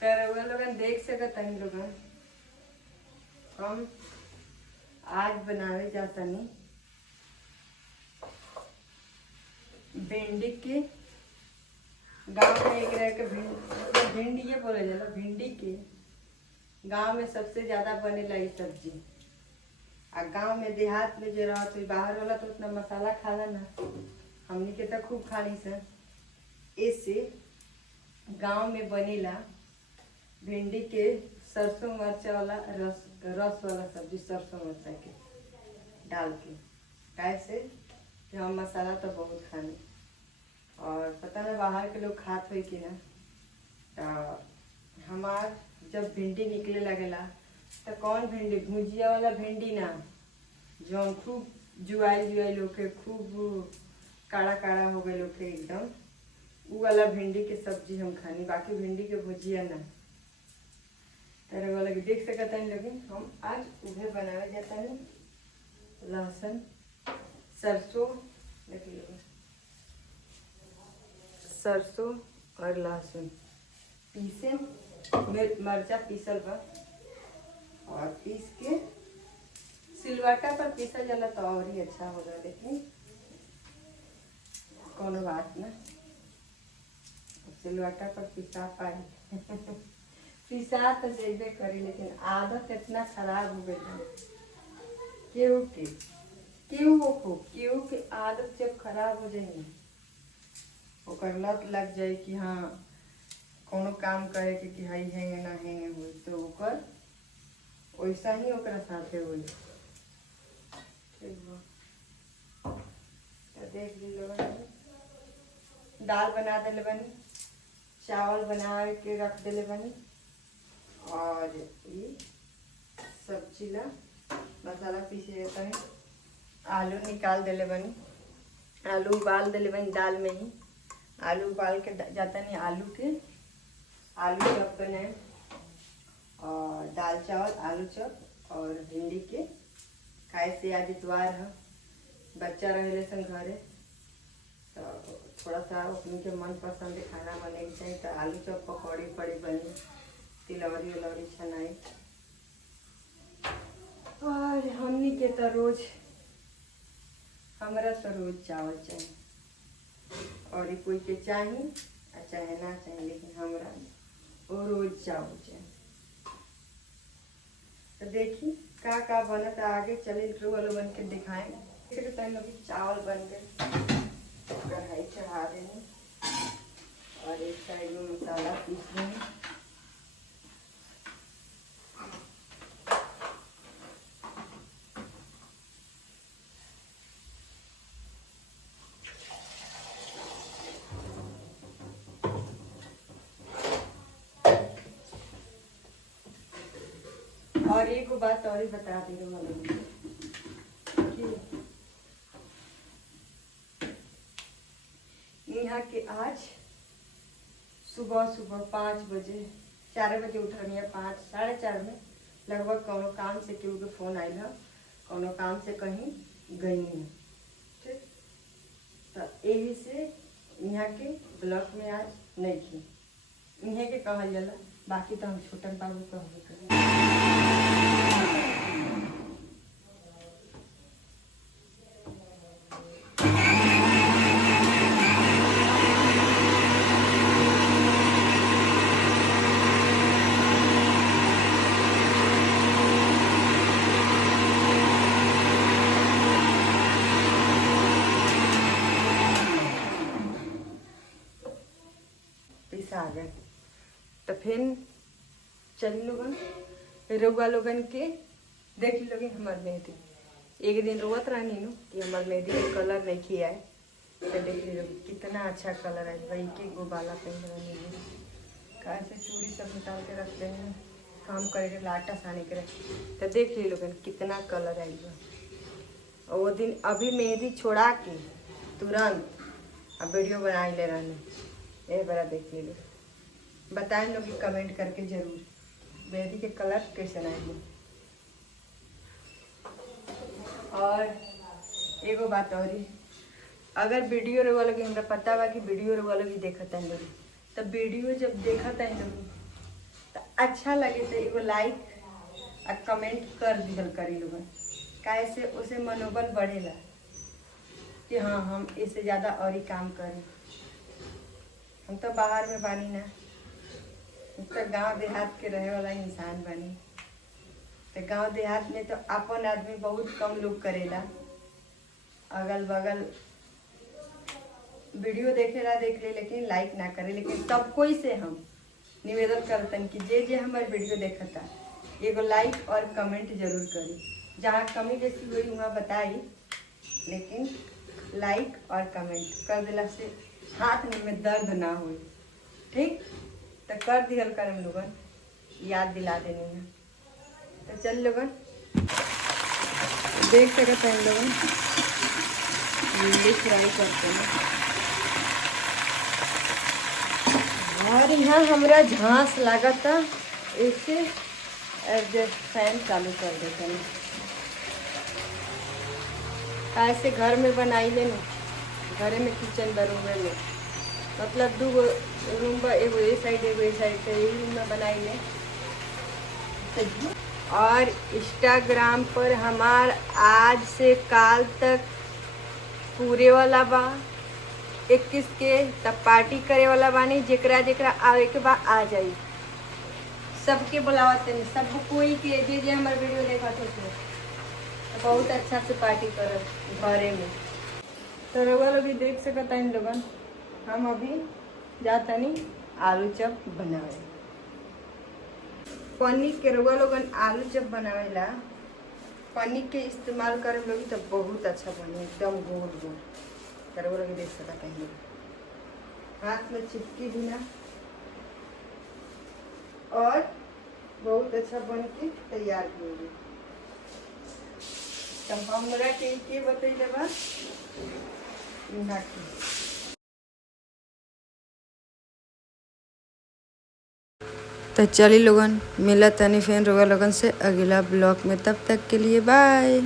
तर वो लोगन देख सकत हन लोगन हम आज बनावे जातनी भिंडी के। गांव में एक रह के भिंडी ये बोले जाला, भिंडी के गांव में सबसे ज्यादा बनेला ये सब्जी। आ गांव में देहात में जो रहत हुई बाहर वाला तो उतना मसाला खाला ना, हमनी के तो खूब खाली सन। इससे गांव में बनेला भिंडी के सरसों मिर्चा वाला रस वाला सब्जी, सरसों मिर्चा के डाल के। कैसे कि हम मसाला तो बहुत खाने और पता ना बाहर के लोग खात हुई कि ना। तो हमार जब भिंडी निकले लगेला तो कौन भिंडी, भुजिया वाला भिंडी ना, जो खूब जुआई लोग के खूब काड़ा काड़ा हो गए लोग के एकदम, वो वाला भिंडी के सब्जी हम खानी, बाकी भिंडी के भुजिया ना। तेरे वाला देख सकता है लेकिन हम आज उन्हें बनावे जाता है लहसुन सरसों, देख लो सरसों और लहसुन पीसे, मिर्चा पीसल बा और पीस के सिलवाटा पर पीसा जाला तो और ही अच्छा होगा। लेकिन कोनो बात ना, सिलवाटा पर पिसा पाए पिसा तो जेबे करी, लेकिन आदत इतना खराब हो गई केहू के आदत जब खराब हो जाए ओकर लत लग जाए कि हाँ कोनो काम करे के कि हाई है ना है हुई, तो ओकर वैसा ही ओकरा साथे हुई। ठीक बा, तो देख ली लोगन दाल बना देले बनी, चावल बना के रख देले बनी और ये सब्जी ला मसाला पीसे देता है। आलू निकाल देले बनी, आलू उबाल देले बनी दाल में ही, आलू उबाल के जाता नहीं आलू चॉप बनाए और दाल चावल आलू चॉप और भिंडी के। खाए से आज इतवार है, बच्चा रहे सन घरे तो थोड़ा सा अपने के मन पसंद खाना बने के चाहिए। तो आलू चॉप पकौड़ी पड़ी बनी, तिलौरी उलौरी छनाई। और हमनी के तो रोज हमरा तो रोज चावल चाहिए और कोई के चाहिए चाहे ना चाहिए, लेकिन हमरा वो रोज चावल चाहिए। तो देखी का बना तो आगे चले रोल बन के दिखाएं। चावल बन गए, कढ़ाई चढ़ा देंगे और एक साइड में मसाला पीस देंगे। और एक बात और ही बता दे रहा हूँ, यहाँ के आज सुबह 5 बजे 4 बजे उठनी है, 5 साढ़े 4 में लगभग कोनो काम से केहू के फोन आयल है, कोनो काम से कहीं गई है। ठीक, तो यही से यहाँ के ब्लॉक में आज नहीं थी, इन्हें के कहल जाला, बाकी तो हम छोटन बाबू कहबे करें। आ गए तो फिर चली लोगन रउआ लोगन के देख लोगन हमार मेहंदी। एक दिन रोवत रहनी नु कि हमार मेहंदी के कलर नहीं किया है, तो देख ली कितना अच्छा कलर है भाई। के गो बाला पहन रही कहाँ से चूड़ी सब निकाल के रख देंगे, काम करे के लाटा सानी करे, तो देख ली लोगन कितना कलर आई बा। और वो दिन अभी मेहंदी छोड़ा के तुरंत अब वीडियो बना ले रहने, ये बड़ा देख ली लोग। बताएं लोग कमेंट करके जरूर मेहंदी के कलर कैसे आएंगे। और एगो बात और ही, अगर वीडियो रे वालों हमरा पता बा कि वीडियो रे वालों भी देखता है लोग, तब वीडियो जब देखता है लोग तो अच्छा लगे तो एगो लाइक और कमेंट कर दिहल करी लोगन, काहे से उसे मनोबल बढ़ेला कि हाँ हम इससे ज़्यादा और ही काम करें। हम तो बाहर में बानी ना, हम तो गांव देहात के रहे वाला इंसान बानी। तो गांव देहात में तो अपन आदमी बहुत कम लोग करेला, अगल बगल वीडियो देखेला देख ले लेकिन लाइक ना करे। लेकिन सब कोई से हम निवेदन करतन कि जे जे हमारे वीडियो देखता एगो लाइक और कमेंट जरूर करी। जहाँ कमी बेसी हुई वहाँ बताई, लेकिन लाइक और कमेंट कर दिला से हाथ में दर्द ना हो। ठीक तो कर दिहल कर हम लोगन, याद दिला देनी है। तो चल लोगन देख सकते हैं लोगन भिंडी फ्राई करते हैं। और यहाँ हमरा झांस लागता, इससे एडजस्ट फैन चालू कर देते हैं। ऐसे घर में बनाई ले ना, घरे में किचन रूम में मतलब 2 रूम बा, एगो ये साइड एगो ये साइड, तो यही रूम में बनाई ले। और इंस्टाग्राम पर हमार आज से काल तक पूरे वाला बा 21 के, तब पार्टी करे वाला बानी। जेकरा जेकरा आवे के बा आ जाई, सबके बुलावत नहीं, सब कोई के जे जे हमारे वीडियो देखत होते तो बहुत अच्छा से पार्टी करत घरे में। तो रउआ लोग भी देख सकता इन लोगन, हम अभी जातनी आलू चप बनावे। पनीर के रउआ लोगन आलू चप बनावेला पनीर के इस्तेमाल करे लोग तो बहुत अच्छा बने, एकदम गोल गोल। रउआ लोग देख सकता हैं, हाथ में चिपकी भी ना, और बहुत अच्छा बन के तैयार भी होगी। तब हमरा के बतैले बा तो चली लोगन मिला तनी फिर रउआ लोगन से अगला ब्लॉग में। तब तक के लिए बाय।